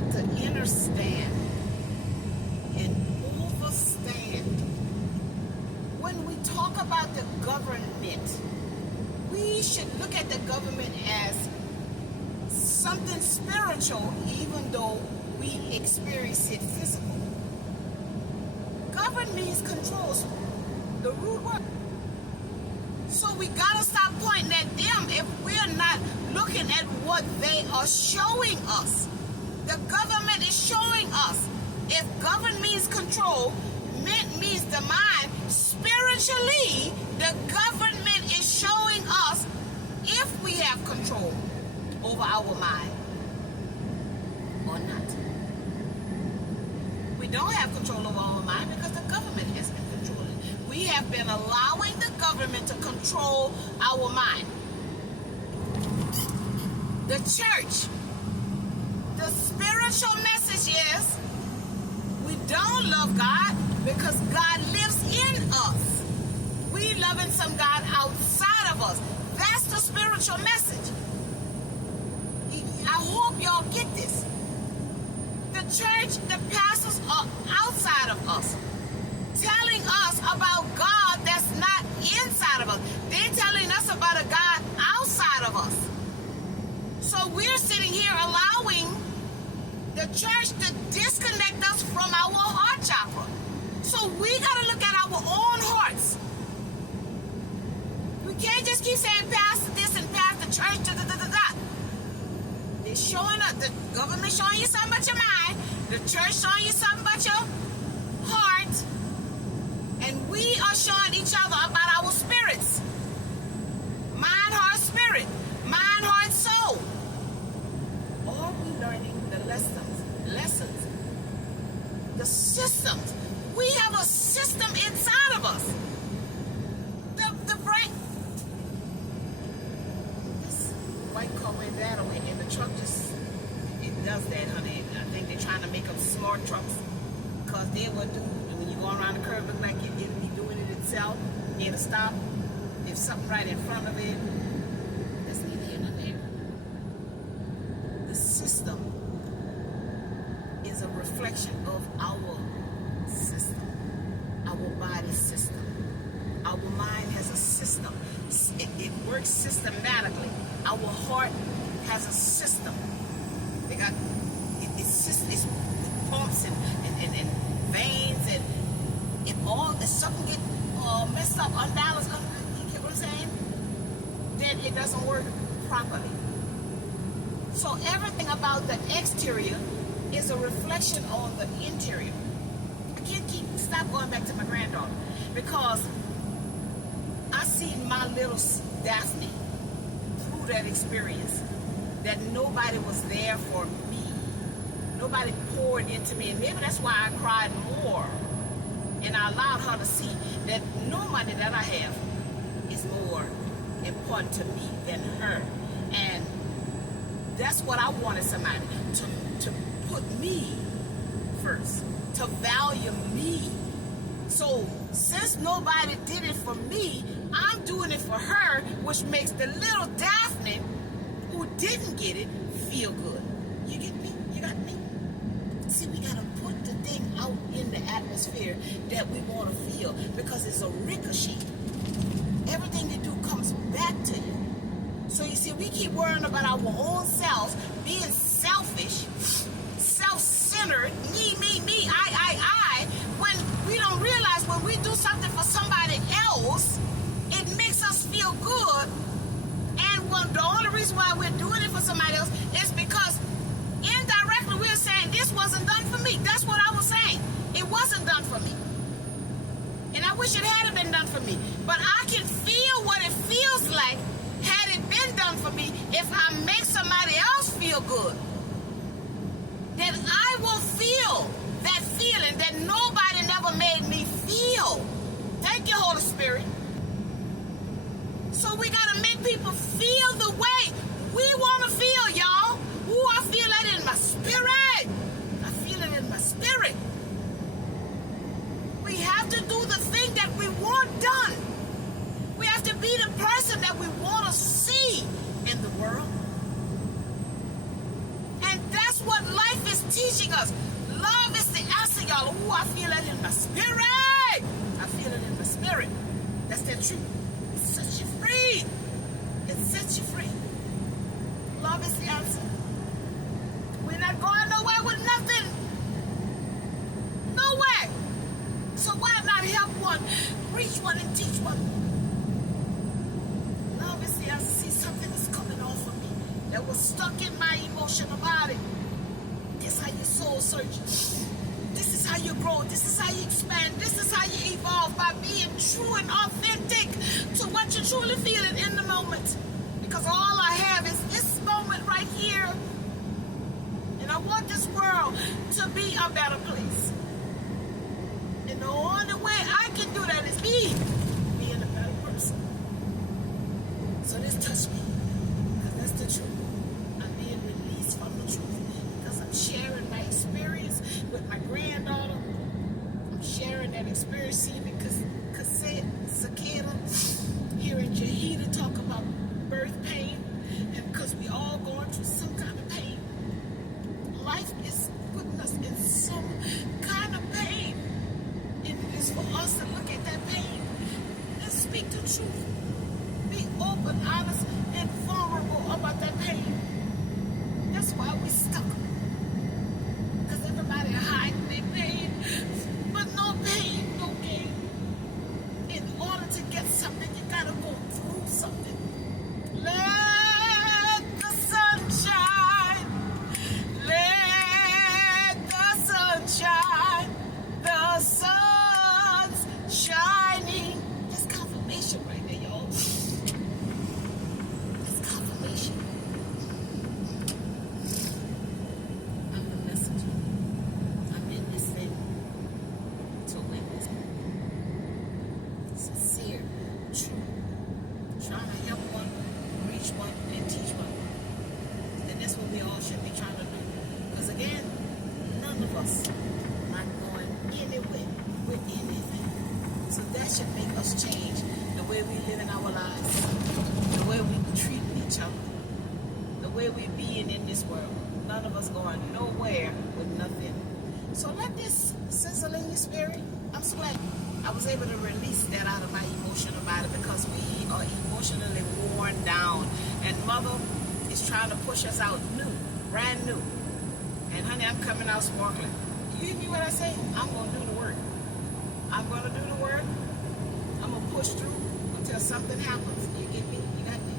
got to understand and understand when we talk about the government, we should look at the government as something spiritual, even though we experience it physical. Govern means controls, the root word. So we gotta stop pointing at them if we're not looking at what they are showing us. The government is showing us. If govern means control, ment means the mind, spiritually, the government is showing us if we have control over our mind or not. We don't have control over our mind because the government has been controlling. We have been allowing the government to control our mind. The church, the spiritual message is we don't love God because God lives in us. We loving some God outside of us. That's the spiritual message. I hope y'all get this. The church, the pastors are outside of us, telling us about God that's not inside of us. They're telling us about a God outside of us. So we're sitting here allowing the church to disconnect us from our heart chakra. So we got to look at our own hearts. We can't just keep saying pastor this and pastor church, da da da da da. They're showing up, the government showing you something about your mind, the church showing you something about your heart, and we are showing each other about our spirits. Mind, heart, spirit. Mind, heart, soul. Are we learning the lessons, the systems? We have a system inside of us. The brain. This white car went that way, and the truck just, it does that, honey. I think they're trying to make them smart trucks, because they will do, when you go around the curve, look like it'll be doing it itself. It'll stop if something right in front of it. That's neither here nor there. The system is a reflection of our system, our body system. Our mind has a system. It works systematically. Our heart has a system. They got it's pumps and veins, and if something get messed up, unbalanced, you get what I'm saying? Then it doesn't work properly. So everything about the exterior is a reflection on the interior. I can't stop going back to my granddaughter, because I see my little Daphne through that experience, that nobody was there for me. Nobody poured into me, and maybe that's why I cried more, and I allowed her to see that no money that I have is more important to me than her. And that's what I wanted somebody to put me first, to value me. So since nobody did it for me, I'm doing it for her, which makes the little Daphne who didn't get it feel good. You get me? You got me? See, we gotta put the thing out in the atmosphere that we want to feel, because it's a ricochet. Everything you do comes back to you. So you see, we keep worrying about our own selves, being selfish, self-centered, me, I, when we don't realize when we do something for somebody else, it makes us feel good. And the only reason why we're doing it for somebody else is because indirectly we're saying this wasn't done for me. That's what I was saying. It wasn't done for me. And I wish it had been done for me. But I can feel what it feels like had it been done for me. If I make somebody else feel good, then I will feel that feeling that nobody never made me feel. Thank you, Holy Spirit. So we got to make people feel the way we want to feel, y'all. Ooh, I feel that in my spirit. I feel it in my spirit. We have to do the thing that we want done. We have to be the person that we want to see in the world. And that's what life is pushing us. Love is the answer, y'all. Ooh, I feel it in my spirit. I feel it in my spirit. That's the truth. It sets you free. It sets you free. Love is the answer. We're not going nowhere with nothing. Nowhere. So why not help one, reach one, and teach one? Love is the answer. See, something is coming off of me that was stuck in my emotional body. This is how you soul search. This is how you grow. This is how you expand. This is how you evolve, by being true and authentic to what you're truly feeling in the moment. Because all I have is this moment right here. And I want this world to be a better place. And the only way I can do that is me being a better person. So this touched me. Because that's the truth. I'm being released from the truth. Because I'm sharing my experience with my granddaughter. I'm sharing that experience, see, because Sakeda, hearing Jahida talk about birth pain, and because we all going through some kind of pain. Life is putting us in some kind of pain. And it is for us to look at that pain and speak the truth. Be open, honest, and vulnerable about that pain. That's why we're stuck. Because everybody hiding their pain. But no pain, no gain. In order to get something, you gotta go through something. Let the sun shine. Let the sun shine. The sun's shining. That's confirmation right there, y'all. That's confirmation. I'm the messenger. I'm in this thing to witness. Sincere, true. Trying to help one, reach one, and teach one. And that's what we all should be trying to do. Because again, none of us are going anywhere with anything. So that should make us change the way we live in our lives, the way we treat each other, the way we being in this world. None of us going nowhere with nothing. So let this sizzle in your spirit. I'm sweating. I was able to release that out of my emotional body because we are emotionally worn down. And Mother is trying to push us out new, brand new. And honey, I'm coming out sparkling. You hear what I say? I'm going to do the work. I'm going to do the work. I'm going to push through until something happens. You get me? You got me?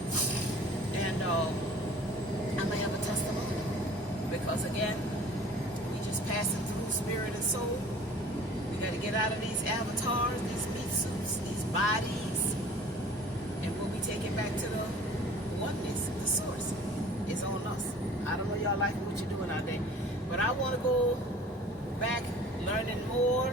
And I'm going to have a testimony. Because again, we just passing through spirit and soul. We got to get out of these avatars, these meat suits, these bodies. And when we take it back to the oneness, the source, is on us. I don't know y'all like what you're doing out there. But I want to go back learning more,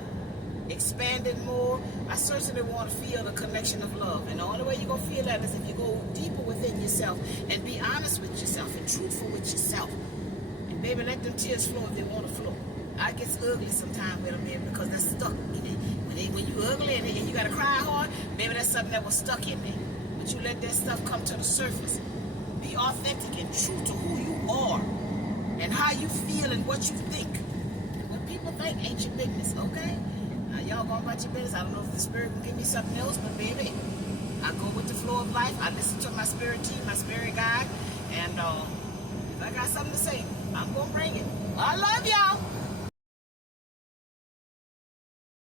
expanding more. I certainly want to feel the connection of love. And the only way you're going to feel that is if you go deeper within yourself and be honest with yourself and truthful with yourself. And baby, let them tears flow if they want to flow. I get ugly sometimes with them, baby, because they're stuck in it. When you ugly and you got to cry hard, maybe that's something that was stuck in there. But you let that stuff come to the surface. Be authentic and true to who you are and how you feel and what you think. And what people think ain't your business, okay? Now, y'all go about your business. I don't know if the spirit will give me something else, but baby, I go with the flow of life. I listen to my spirit team, my spirit guide, and if I got something to say, I'm going to bring it.